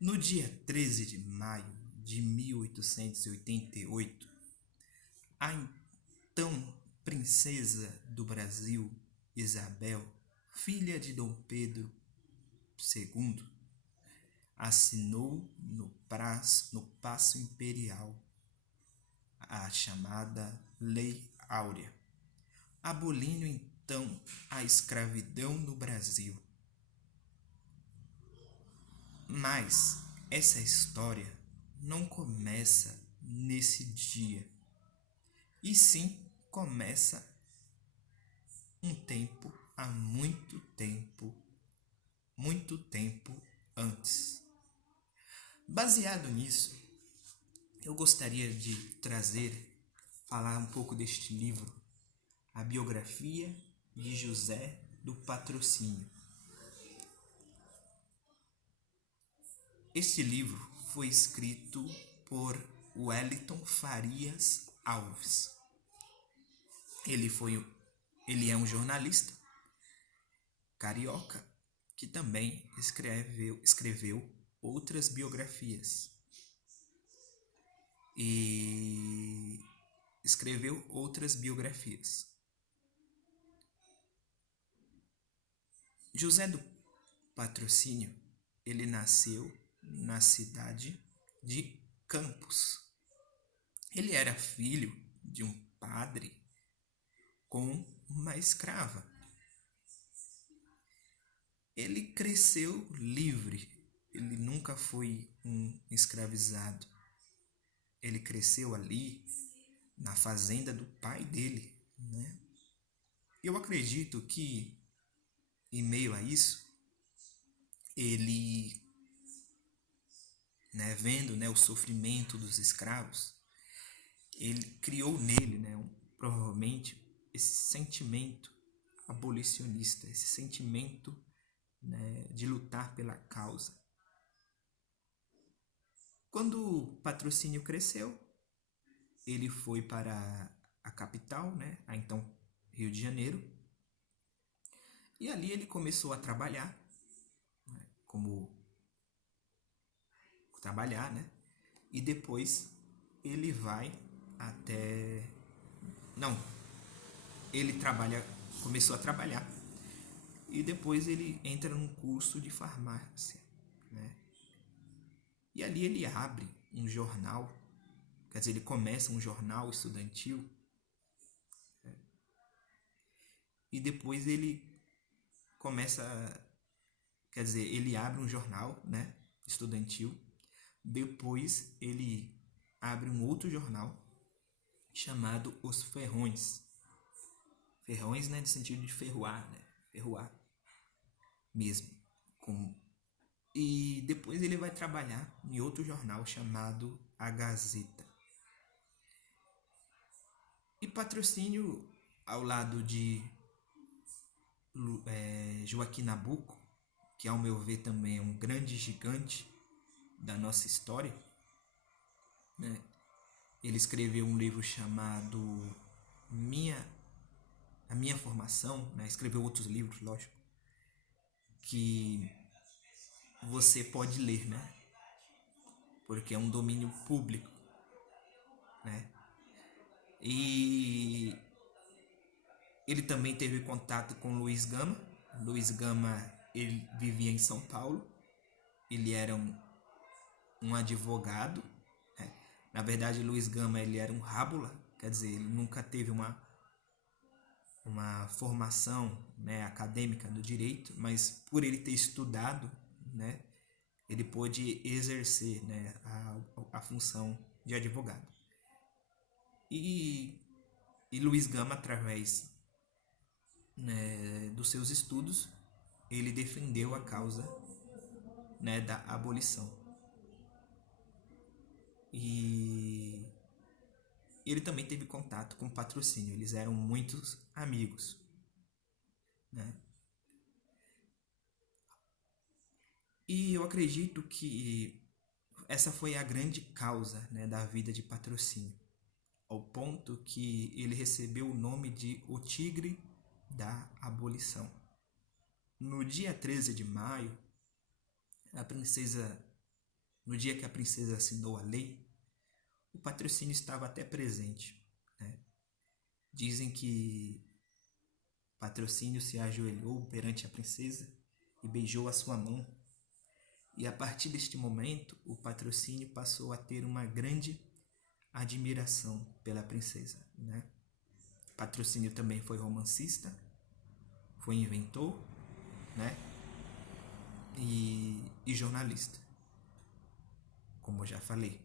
No dia 13 de maio de 1888, a então princesa do Brasil, Isabel, filha de Dom Pedro II, assinou no Paço Imperial a chamada Lei Áurea, abolindo então a escravidão no Brasil. Mas essa história não começa nesse dia, e sim começa um tempo, há muito tempo antes. Baseado nisso, eu gostaria de falar um pouco deste livro, A Biografia de José do Patrocínio. Este livro foi escrito por Wellington Farias Alves. Ele é um jornalista carioca que também escreveu outras biografias. E escreveu outras biografias. José do Patrocínio, ele nasceu na cidade de Campos. Ele era filho de um padre com uma escrava. Ele cresceu livre, ele nunca foi um escravizado. Ele cresceu ali na fazenda do pai dele, né? Eu acredito que, em meio a isso, ele, vendo, o sofrimento dos escravos, ele criou nele, provavelmente, esse sentimento abolicionista, esse sentimento, de lutar pela causa. Quando o Patrocínio cresceu, ele foi para a capital, a então Rio de Janeiro, e ali ele começou a trabalhar, e depois ele vai até... Não, ele começou a trabalhar, e depois ele entra num curso de farmácia, E ali ele abre um jornal, quer dizer, ele começa um jornal estudantil, e depois ele começa, quer dizer, ele abre um jornal, estudantil, depois ele abre um outro jornal chamado Os Ferrões. Ferrões, no sentido de ferroar, ferroar mesmo. E depois ele vai trabalhar em outro jornal chamado A Gazeta. E Patrocínio, ao lado de Joaquim Nabuco, que ao meu ver também é um grande gigante da nossa história, Ele escreveu um livro chamado A Minha Formação, escreveu outros livros, lógico, que você pode ler, porque é um domínio público, E ele também teve contato com Luiz Gama. Luiz Gama, ele vivia em São Paulo. Ele era um advogado. Na verdade, Luiz Gama, ele era um rábula. Quer dizer, ele nunca teve uma formação, acadêmica no direito, mas por ele ter estudado, ele pôde exercer, a função de advogado. E Luiz Gama, através, dos seus estudos, ele defendeu a causa, da abolição. E ele também teve contato com o Patrocínio, eles eram muitos amigos, E eu acredito que essa foi a grande causa, da vida de Patrocínio, ao ponto que ele recebeu o nome de O Tigre da Abolição. No dia 13 de maio, a princesa no dia que a princesa assinou a lei, o patrocínio estava até presente, né? Dizem que o patrocínio se ajoelhou perante a princesa e beijou a sua mão. E a partir deste momento, o patrocínio passou a ter uma grande admiração pela princesa, né? Patrocínio também foi romancista, foi inventor, né? E jornalista, como eu já falei.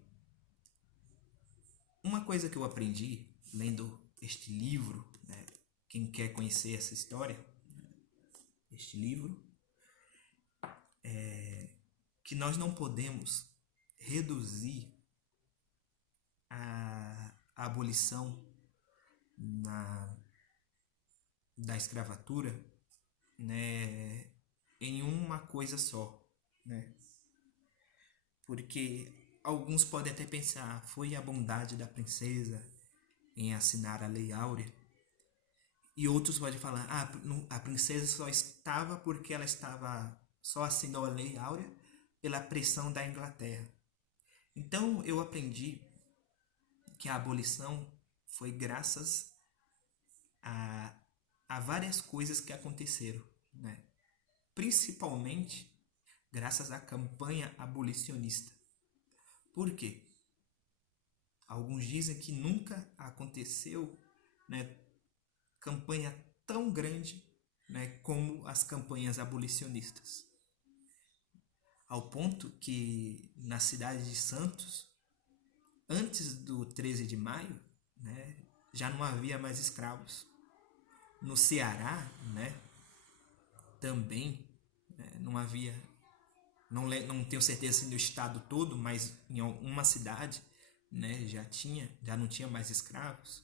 Uma coisa que eu aprendi lendo este livro, né? Quem quer conhecer essa história, este livro, é que nós não podemos reduzir a abolição da escravatura, né, em uma coisa só, né? Porque alguns podem até pensar, foi a bondade da princesa em assinar a Lei Áurea, e outros podem falar, a princesa só estava porque ela só assinou a Lei Áurea pela pressão da Inglaterra. Então eu aprendi que a abolição foi graças a várias coisas que aconteceram, né? Principalmente graças à campanha abolicionista. Por quê? Alguns dizem que nunca aconteceu, né, campanha tão grande, né, como as campanhas abolicionistas. Ao ponto que na cidade de Santos, antes do 13 de maio, né, já não havia mais escravos. No Ceará, né, também, né, não havia, não tenho certeza se no estado todo, mas em uma cidade, né, já não tinha mais escravos,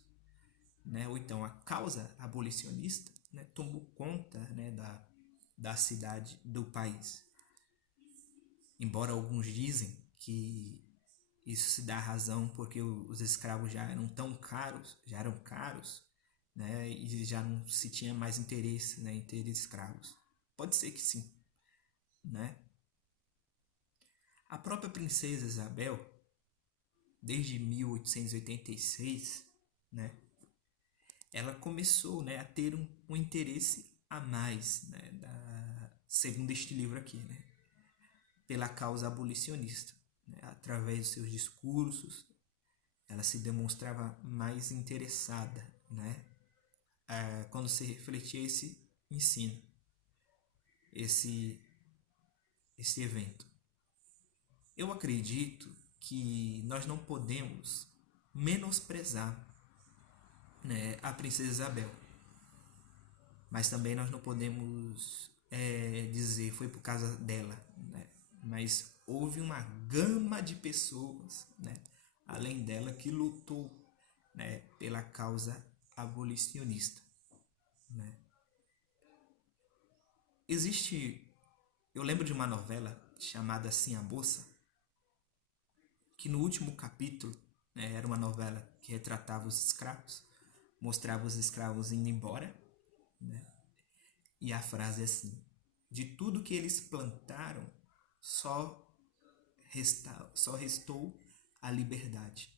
né, ou então a causa abolicionista, né, tomou conta, né, da cidade, do país. Embora alguns dizem que isso se dá razão porque os escravos já eram caros, né, e já não se tinha mais interesse, né, em ter escravos. Pode ser que sim, né? A própria princesa Isabel, desde 1886, né, ela começou, né, a ter um interesse a mais, né, segundo este livro aqui, né, pela causa abolicionista, né, através dos seus discursos, ela se demonstrava mais interessada, né, quando se refletia esse ensino, esse evento. Eu acredito que nós não podemos menosprezar, né, a princesa Isabel, mas também nós não podemos dizer foi por causa dela, né? Mas houve uma gama de pessoas, né, além dela, que lutou, né, pela causa abolicionista, né? Eu lembro de uma novela chamada Assim a Moça, que no último capítulo, né, era uma novela que retratava os escravos, mostrava os escravos indo embora, né? E a frase é assim: de tudo que eles plantaram, só restou a liberdade.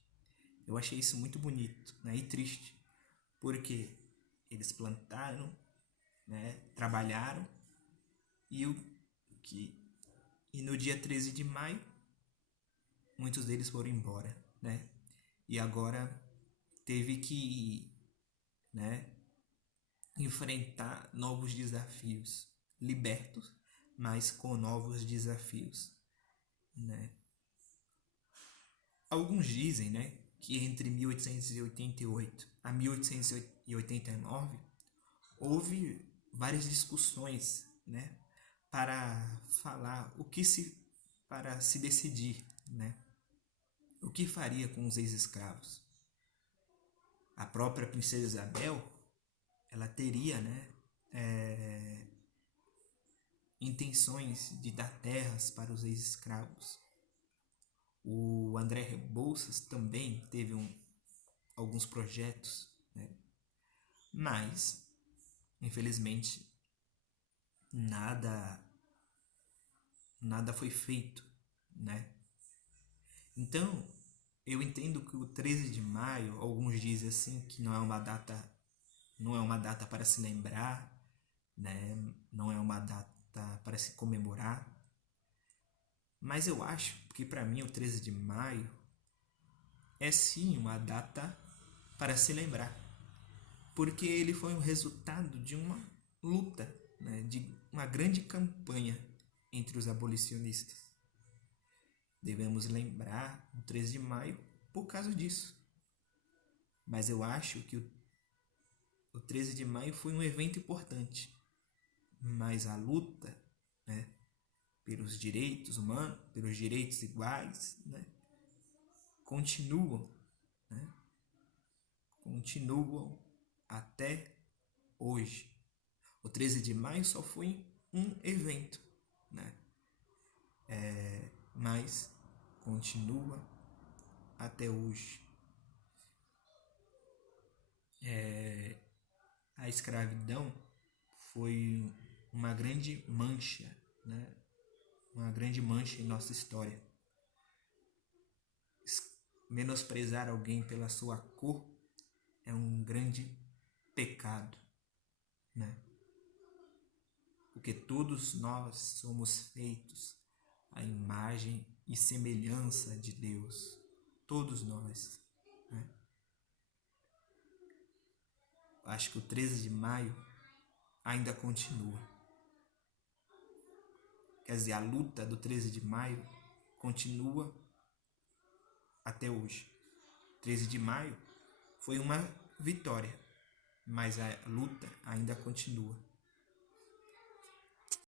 Eu achei isso muito bonito, né, e triste, porque eles plantaram, né, trabalharam, e no dia 13 de maio muitos deles foram embora, né? E agora teve que, né, enfrentar novos desafios, libertos, mas com novos desafios, né? Alguns dizem, né, que entre 1888 a 1889 houve várias discussões, né, para se decidir, né, o que faria com os ex-escravos. A própria princesa Isabel, ela teria, né, intenções de dar terras para os ex-escravos. O André Rebouças também teve alguns projetos, né, mas infelizmente nada foi feito, né? Então, eu entendo que o 13 de maio, alguns dizem assim que não é uma data para se lembrar, né? Não é uma data para se comemorar, mas eu acho que para mim o 13 de maio é sim uma data para se lembrar, porque ele foi o resultado de uma luta, né? De uma grande campanha entre os abolicionistas. Devemos lembrar o 13 de maio por causa disso. Mas eu acho que o 13 de maio foi um evento importante. Mas a luta, né, pelos direitos humanos, pelos direitos iguais, né, continuam, né, continuam até hoje. O 13 de maio só foi um evento, né, mas continua até hoje. A escravidão foi uma grande mancha, né? Uma grande mancha em nossa história. Menosprezar alguém pela sua cor é um grande pecado, né? Porque todos nós somos feitos à imagem e semelhança de Deus. Todos nós, né? Acho que o 13 de maio ainda continua. Quer dizer, a luta do 13 de maio continua até hoje. 13 de maio foi uma vitória, mas a luta ainda continua.